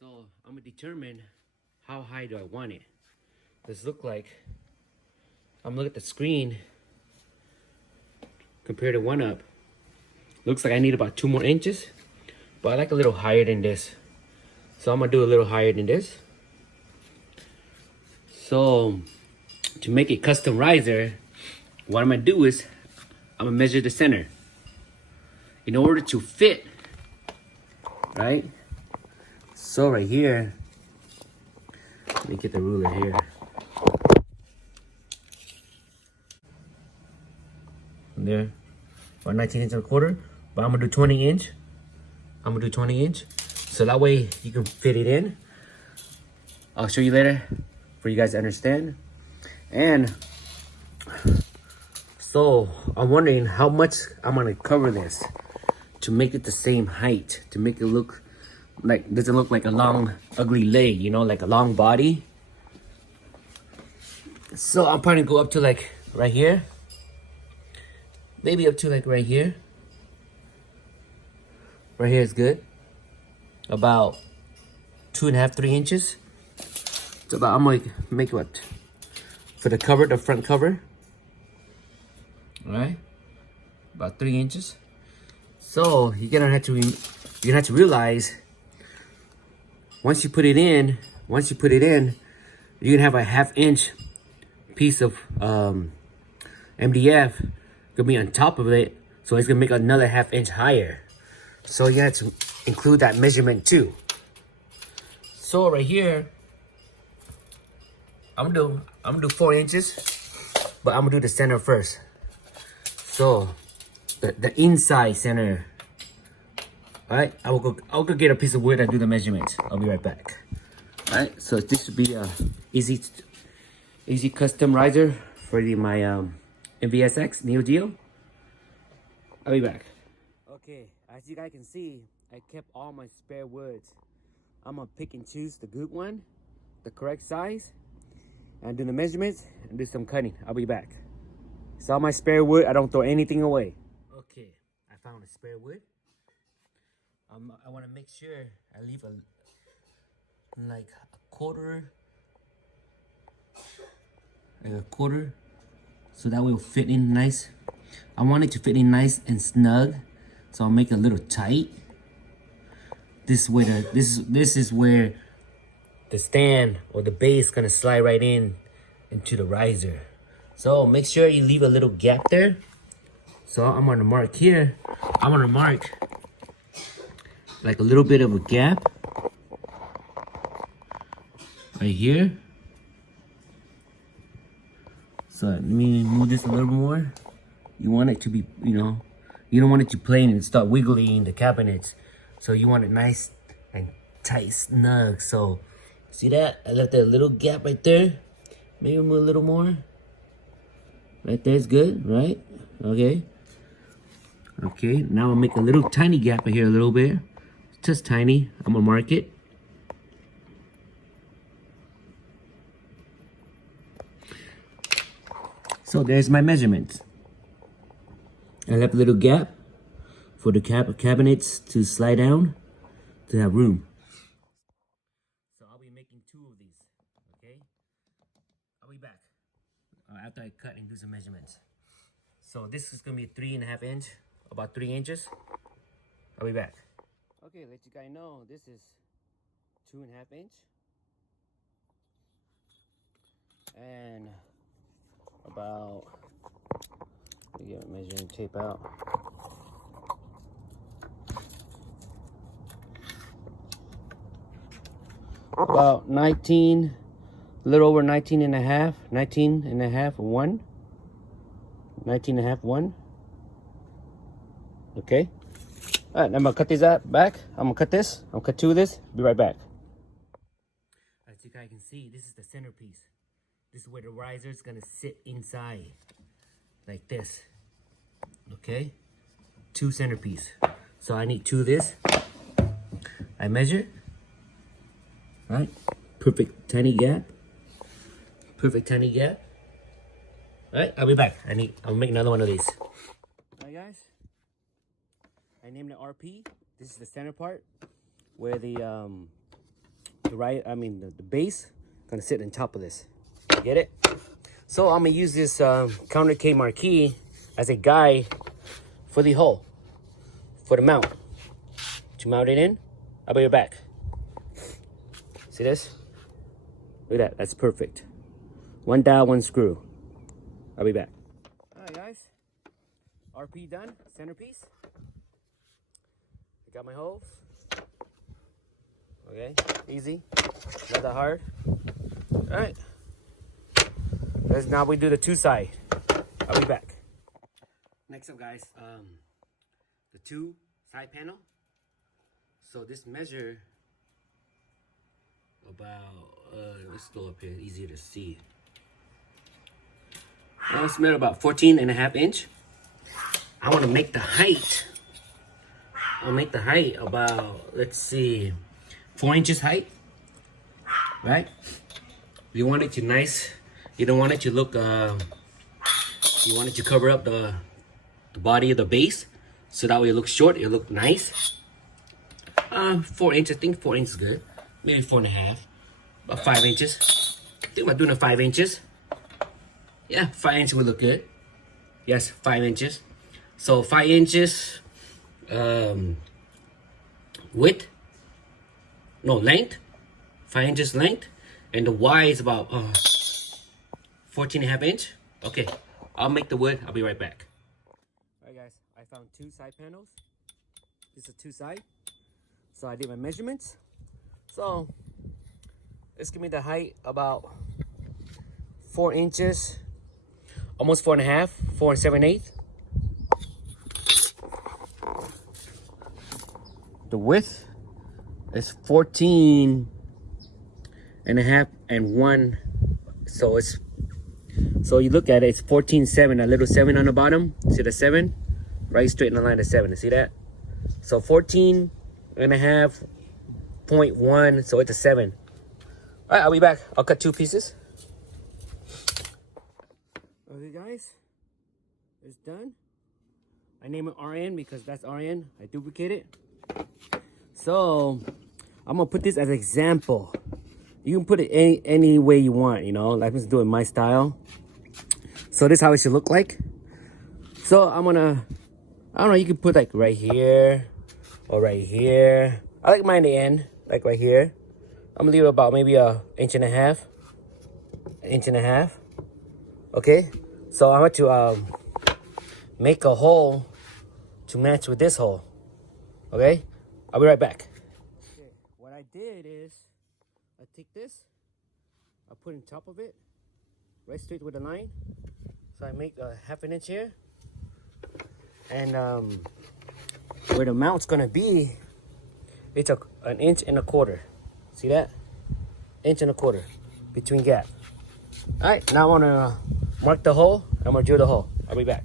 So I'm gonna determine how high do I want it. This look like, I'm looking at the screen, compared to one up. Looks like I need about 2 more inches, but I like a little higher than this. So I'm gonna do a little higher than this. So to make a custom riser, what I'm gonna do is I'm gonna measure the center. In order to fit, right? So right here, let me get the ruler here. There, about 19 inches and a quarter, but I'm gonna do 20 inch. I'm gonna do 20 inch, so that way you can fit it in. I'll show you later for you guys to understand. And so I'm wondering how much I'm gonna cover this to make it the same height, to make it look like, doesn't look like a long ugly leg, you know, like a long body. So I'm probably gonna go up to like right here, maybe up to like right here. Right here is good, about 2.5, 3 inches. It's about, I'm gonna make what, for the cover, the front cover, all right, about 3 inches. So you're gonna have to realize, once you put it in, you're gonna have a 1/2 inch piece of MDF gonna be on top of it, so it's gonna make another 1/2 inch higher. So you have to include that measurement too. So right here, I'm gonna do 4 inches, but I'm gonna do the center first. So the inside center. All right, I'll go get a piece of wood and do the measurements. I'll be right back. All right, so this should be a easy custom riser for my mvsx neogeo. I'll be back. Okay, as you guys can see, I kept all my spare woods. I'm gonna pick and choose the good one, the correct size, and do the measurements and do some cutting. I'll be back. It's all my spare wood. I don't throw anything away. Okay, I found a spare wood. I want to make sure I leave like a quarter, so that will fit in nice. I want it to fit in nice and snug, so I'll make it a little tight. This is where the stand or the base gonna slide right into the riser. So make sure you leave a little gap there. So I'm gonna mark here. I'm gonna mark like a little bit of a gap right here. So let me move this a little more. You want it to be, you don't want it to plane and start wiggling the cabinets. So you want it nice and tight, snug. So see that? I left that little gap right there. Maybe move a little more. Right there is good, right? Okay. Okay, now I'll make a little tiny gap right here a little bit. Just tiny. I'm gonna mark it. So there's my measurements. I left a little gap for the cabinets to slide down to have room. So I'll be making 2 of these, okay? I'll be back after I cut and do some measurements. So this is gonna be 3.5 inch, about 3 inches. I'll be back. Okay, let you guys know, this is 2.5 inch. And about, let me get my measuring tape out. About 19, a little over 19 and a half, 1. 19 and a half, 1. Okay. All right, I'm gonna cut these back. I'm gonna cut this. I'm gonna cut 2 of this. Be right back. As you guys can see, this is the centerpiece. This is where the riser is gonna sit inside, like this. Okay, 2 centerpiece. So I need 2 of this. I measure. Right, perfect tiny gap. Perfect tiny gap. All right, I'll be back. I'll make another one of these. All right, guys. I named it RP. This is the center part where the the base gonna sit on top of this. Get it? So I'm gonna use this counter K marquee as a guide for the hole, for the mount. To mount it in, I'll be right back. See this? Look at that, that's perfect. One dowel, one screw. I'll be back. All right, guys. RP done, centerpiece. I got my holes. Okay, easy, not that hard. All right. Now we do the two side. I'll be back. Next up, guys, the two side panel. So this measure about, let's go up here, easier to see. It's measure about 14.5 inch. I want to make the height. I'll make the height about, let's see, 4 inches height, right? You want it to nice. You don't want it to look, you want it to cover up the body of the base. So that way it looks short, it looks nice. 4 inches, I think 4 inches is good. Maybe 4.5, about 5 inches. I think about doing a 5 inches. Yeah, 5 inches would look good. Yes, 5 inches. So 5 inches length. 5 inches length. And the wide is about 14.5 inch. Okay, I'll make the wood. I'll be right back. Alright guys, I found two side panels. This is two side. So I did my measurements. So let's give me the height about 4 inches, almost 4.5, 4 7/8. The width is 14.5 and 1. So you look at it, it's 14.7, a little 7 on the bottom. See the 7? Right straight in the line to 7. See that? So 14.5.1, so it's a 7. All right, I'll be back. I'll cut 2 pieces. Okay, guys, it's done. I name it RN because that's RN. I duplicate it. So I'm gonna put this as an example. You can put it any way you want, you know. Like, let's do it my style. So this is how it should look like. So I'm gonna, I don't know, you can put like right here or right here. I like mine at the end, like right here. I'm gonna leave it about maybe an inch and a half. Okay. So I want to make a hole to match with this hole. Okay. I'll be right back. Okay. What I did is I take this, I put on top of it, right straight with the line. So I make a 1/2 inch here. And where the mount's gonna be, it's an 1.25 inches. See that? 1.25 inches between gap. All right, now I wanna mark the hole. I'm gonna drill the hole. I'll be back.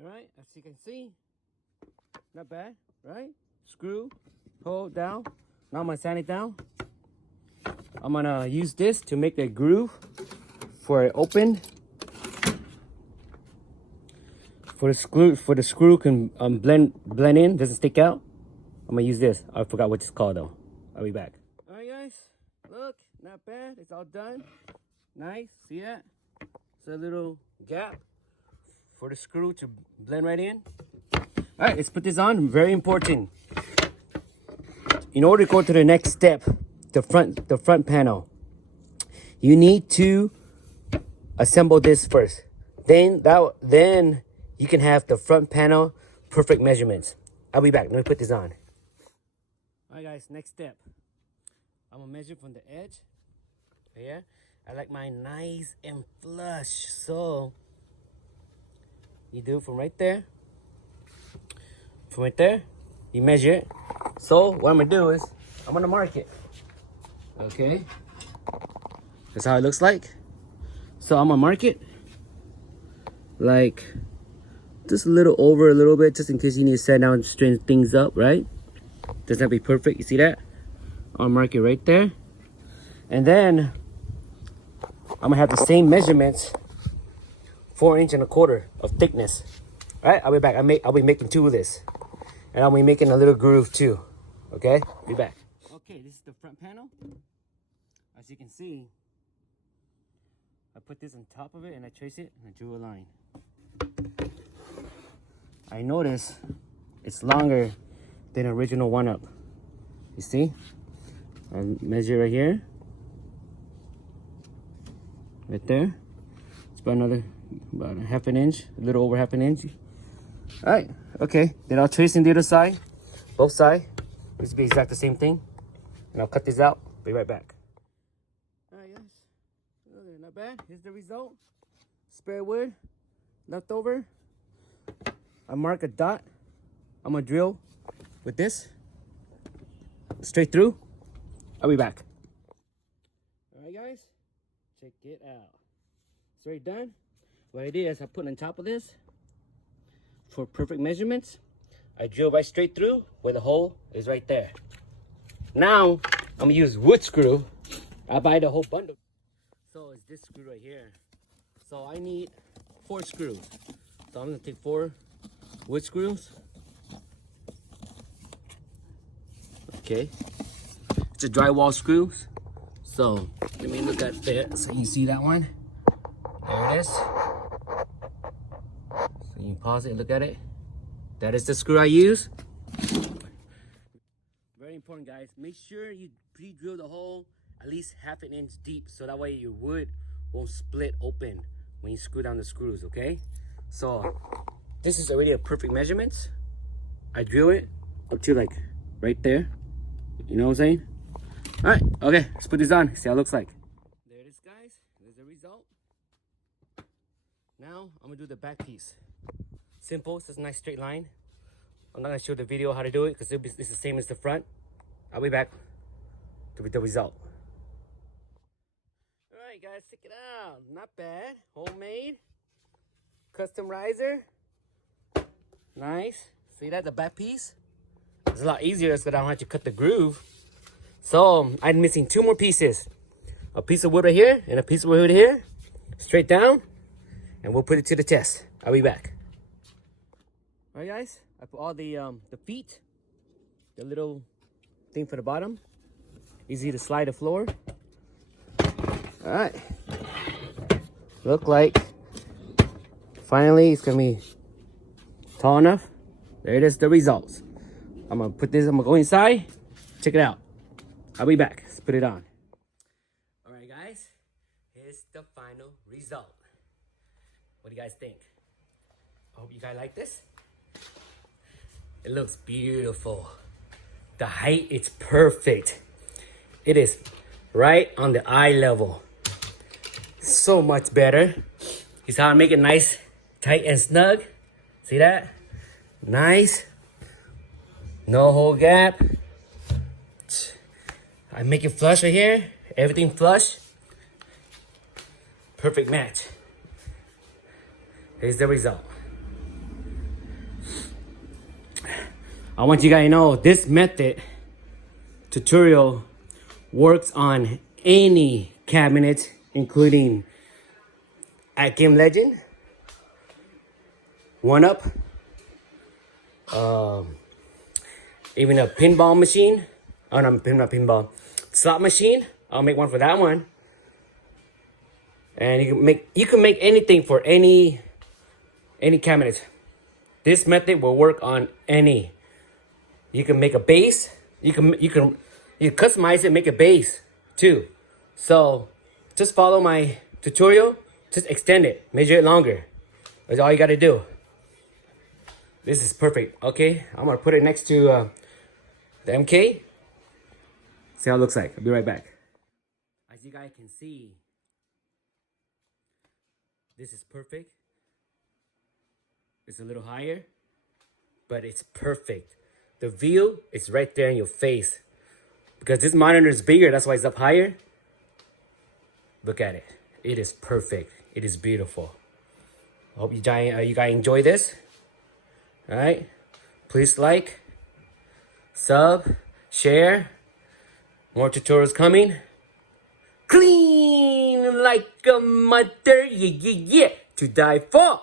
All right, as you can see, not bad, right? Screw, hole down. Now I'm gonna sand it down. I'm gonna use this to make the groove for it open. For the screw can blend in, doesn't stick out. I'm gonna use this. I forgot what it's called though. I'll be back. All right, guys, look, not bad. It's all done. Nice. See that? It's a little gap for the screw to blend right in. All right, let's put this on. Very important. In order to go to the next step, the front panel, you need to assemble this first. Then you can have the front panel perfect measurements. I'll be back. Let me put this on. All right, guys, next step. I'm gonna measure from the edge. Yeah, I like mine nice and flush. So you do it from right there. From right there, you measure it. So what I'm gonna do is I'm gonna mark it. Okay, that's how it looks like. So I'm gonna mark it like just a little over a little bit, just in case you need to set down and straighten things up, right? Doesn't have to be perfect. You see that? I'll mark it right there. And then I'm gonna have the same measurements, 4.25 inches of thickness. All right, I'll be back. I'll be making 2 of this. And I'll be making a little groove too. Okay, be back. Okay, this is the front panel. As you can see, I put this on top of it and I trace it and I drew a line. I notice it's longer than original 1-up. You see? I measure right here. Right there. It's about a half an inch, a little over half an inch. All right, okay. Then I'll trace in the other side, both sides. This will be exact the same thing. And I'll cut this out. Be right back. All right, guys. Not bad. Here's the result. Spare wood, left over. I mark a dot. I'm gonna drill with this straight through. I'll be back. All right, guys. Check it out. It's already done. What I did is I put on top of this for perfect measurements. I drill right straight through where the hole is right there. Now I'm gonna use wood screw. I buy the whole bundle. So it's this screw right here. So I need 4 screws. So I'm gonna take 4 wood screws. Okay. It's a drywall screws. So let me look at that so you see that one. There it is. So you pause it and look at it. That is the screw I use. Very important, guys. Make sure you pre-drill the hole at least half an inch deep so that way your wood won't split open when you screw down the screws, okay? So this is already a perfect measurement. I drill it up to like right there. You know what I'm saying? All right, okay, let's put this on, see how it looks like. There it is, guys. There's the result. Now I'm gonna do the back piece. Simple, it's just a nice straight line. I'm not gonna show the video how to do it because it's the same as the front. I'll be back with the result. All right, guys, check it out. Not bad. Homemade, custom riser. Nice. See that, the back piece? It's a lot easier so that I don't have to cut the groove. So I'm missing 2 more pieces. A piece of wood right here and a piece of wood here. Straight down. And we'll put it to the test. I'll be back. All right, guys. I put all the feet. The little thing for the bottom. Easy to slide the floor. All right. Look like finally it's gonna be tall enough. There it is, the results. I'm gonna put this, I'm gonna go inside. Check it out. I'll be back. Let's put it on. All right, guys. Here's the final result. What do you guys think? I hope you guys like this. It looks beautiful. The height is perfect. It is right on the eye level. So much better. Here's how I make it nice, tight, and snug. See that? Nice. No hole gap. I make it flush right here. Everything flush. Perfect match. Here's the result. I want you guys to know this method tutorial works on any cabinet, including at Game Legend, 1-up, even a pinball machine. Oh, no, not pinball. Slot machine. I'll make one for that one. And you can make anything for any cabinet. This method will work on any. You can make a base. You can customize it, make a base too. So just follow my tutorial. Just extend it, measure it longer. That's all you gotta do. This is perfect. Okay, I'm gonna put it next to the MK. See how it looks like. I'll be right back. As you guys can see, this is perfect. It's a little higher, but it's perfect. The view is right there in your face. Because this monitor is bigger, that's why it's up higher. Look at it. It is perfect. It is beautiful. I hope you guys enjoy this. All right. Please like, sub, share. More tutorials coming. Clean like a mother, yeah, yeah, yeah, to die for.